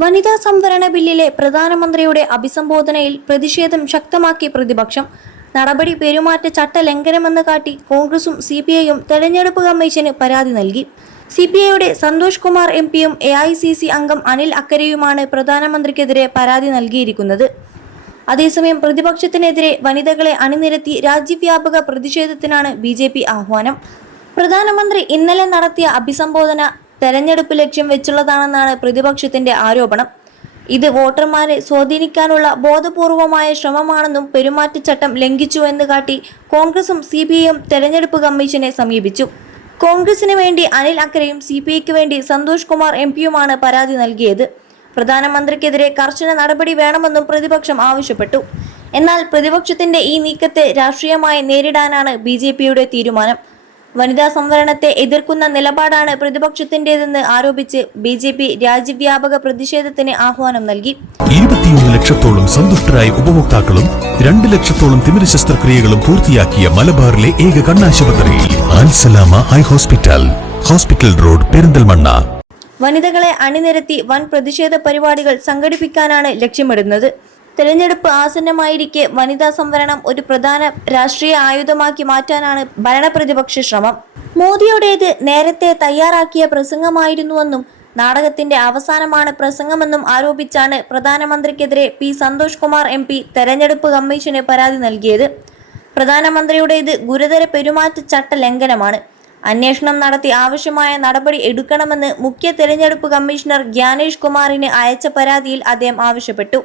വനിതാ സംവരണ ബില്ലിലെ പ്രധാനമന്ത്രിയുടെ അഭിസംബോധനയിൽ പ്രതിഷേധം ശക്തമാക്കി പ്രതിപക്ഷം. നടപടി പെരുമാറ്റച്ചട്ട ലംഘനമെന്ന് കാട്ടി കോൺഗ്രസും സിപിഐയും തെരഞ്ഞെടുപ്പ് കമ്മീഷന് പരാതി നൽകി. സിപിഐയുടെ സന്തോഷ് കുമാർ എംപിയും AICC അംഗം അനിൽ അക്കരയുമാണ് പ്രധാനമന്ത്രിക്കെതിരെ പരാതി നൽകിയിരിക്കുന്നത്. അതേസമയം പ്രതിപക്ഷത്തിനെതിരെ വനിതകളെ അണിനിരത്തി രാജ്യവ്യാപക പ്രതിഷേധത്തിനാണ് BJP ആഹ്വാനം. പ്രധാനമന്ത്രി ഇന്നലെ നടത്തിയ അഭിസംബോധന തെരഞ്ഞെടുപ്പ് ലക്ഷ്യം വെച്ചുള്ളതാണെന്നാണ് പ്രതിപക്ഷത്തിന്റെ ആരോപണം. ഇത് വോട്ടർമാരെ സ്വാധീനിക്കാനുള്ള ബോധപൂർവമായ ശ്രമമാണെന്നും പെരുമാറ്റച്ചട്ടം ലംഘിച്ചുവെന്ന് കാട്ടി കോൺഗ്രസും CPIയും തെരഞ്ഞെടുപ്പ് കമ്മീഷനെ സമീപിച്ചു. കോൺഗ്രസിന് വേണ്ടി അനിൽ അക്കരയും CPIക്ക് വേണ്ടി സന്തോഷ് കുമാർ MPയുമാണ് പരാതി നൽകിയത്. പ്രധാനമന്ത്രിക്കെതിരെ കർശന നടപടി വേണമെന്നും പ്രതിപക്ഷം ആവശ്യപ്പെട്ടു. എന്നാൽ പ്രതിപക്ഷത്തിന്റെ ഈ നീക്കത്തെ രാഷ്ട്രീയമായി നേരിടാനാണ് BJPയുടെ തീരുമാനം. വനിതാ സംവരണത്തെ എതിർക്കുന്ന നിലപാടാണ് പ്രതിപക്ഷത്തിന്റേതെന്ന് ആരോപിച്ച് BJP രാജ്യവ്യാപക പ്രതിഷേധത്തിന് ആഹ്വാനം നൽകി. 21 ലക്ഷത്തോളം സന്തുഷ്ടരായ ഉപഭോക്താക്കളും 2 ലക്ഷത്തോളം തിമിര ശസ്ത്രക്രിയകളും പൂർത്തിയാക്കിയ മലബാറിലെ ഏക കണ്ണാശുപത്രി Al Salama high hospital, hospital road, Perinthalmanna. വനിതകളെ അണിനിരത്തി വൻ പ്രതിഷേധ പരിപാടികൾ സംഘടിപ്പിക്കാനാണ് ലക്ഷ്യമിടുന്നത്. തെരഞ്ഞെടുപ്പ് ആസന്നമായിരിക്കെ വനിതാ സംവരണം ഒരു പ്രധാന രാഷ്ട്രീയ ആയുധമാക്കി മാറ്റാനാണ് ഭരണപ്രതിപക്ഷ ശ്രമം. മോദിയുടേത് നേരത്തെ തയ്യാറാക്കിയ പ്രസംഗമായിരുന്നുവെന്നും നാടകത്തിന്റെ അവസാനമാണ് പ്രസംഗമെന്നും ആരോപിച്ചാണ് പ്രധാനമന്ത്രിക്കെതിരെ സന്തോഷ് കുമാർ MP തെരഞ്ഞെടുപ്പ് കമ്മീഷന് പരാതി നൽകിയത്. പ്രധാനമന്ത്രിയുടേത് ഗുരുതര പെരുമാറ്റച്ചട്ട ലംഘനമാണ്. അന്വേഷണം നടത്തി ആവശ്യമായ നടപടി എടുക്കണമെന്ന് മുഖ്യ തെരഞ്ഞെടുപ്പ് കമ്മീഷണർ ജ്ഞാനേഷ് കുമാറിന് അയച്ച പരാതിയിൽ അദ്ദേഹം ആവശ്യപ്പെട്ടു.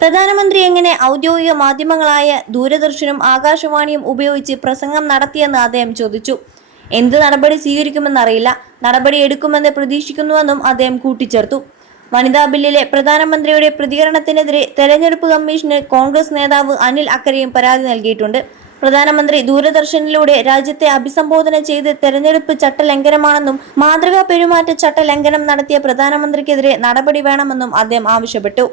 പ്രധാനമന്ത്രി എങ്ങനെ ഔദ്യോഗിക മാധ്യമങ്ങളായ ദൂരദർശനും ആകാശവാണിയും ഉപയോഗിച്ച് പ്രസംഗം നടത്തിയെന്ന് അദ്ദേഹം ചോദിച്ചു. എന്ത് നടപടി സ്വീകരിക്കുമെന്നറിയില്ല, നടപടി എടുക്കുമെന്ന് പ്രതീക്ഷിക്കുന്നുവെന്നും അദ്ദേഹം കൂട്ടിച്ചേർത്തു. വനിതാ ബില്ലിലെ പ്രധാനമന്ത്രിയുടെ പ്രതികരണത്തിനെതിരെ തെരഞ്ഞെടുപ്പ് കമ്മീഷന് കോൺഗ്രസ് നേതാവ് അനിൽ അക്കരയും പരാതി നൽകിയിട്ടുണ്ട്. പ്രധാനമന്ത്രി ദൂരദർശനിലൂടെ രാജ്യത്തെ അഭിസംബോധന ചെയ്ത് തെരഞ്ഞെടുപ്പ് ചട്ടലംഘനമാണെന്നും മാതൃകാ പെരുമാറ്റ ചട്ടലംഘനം നടത്തിയ പ്രധാനമന്ത്രിക്കെതിരെ നടപടി വേണമെന്നും അദ്ദേഹം ആവശ്യപ്പെട്ടു.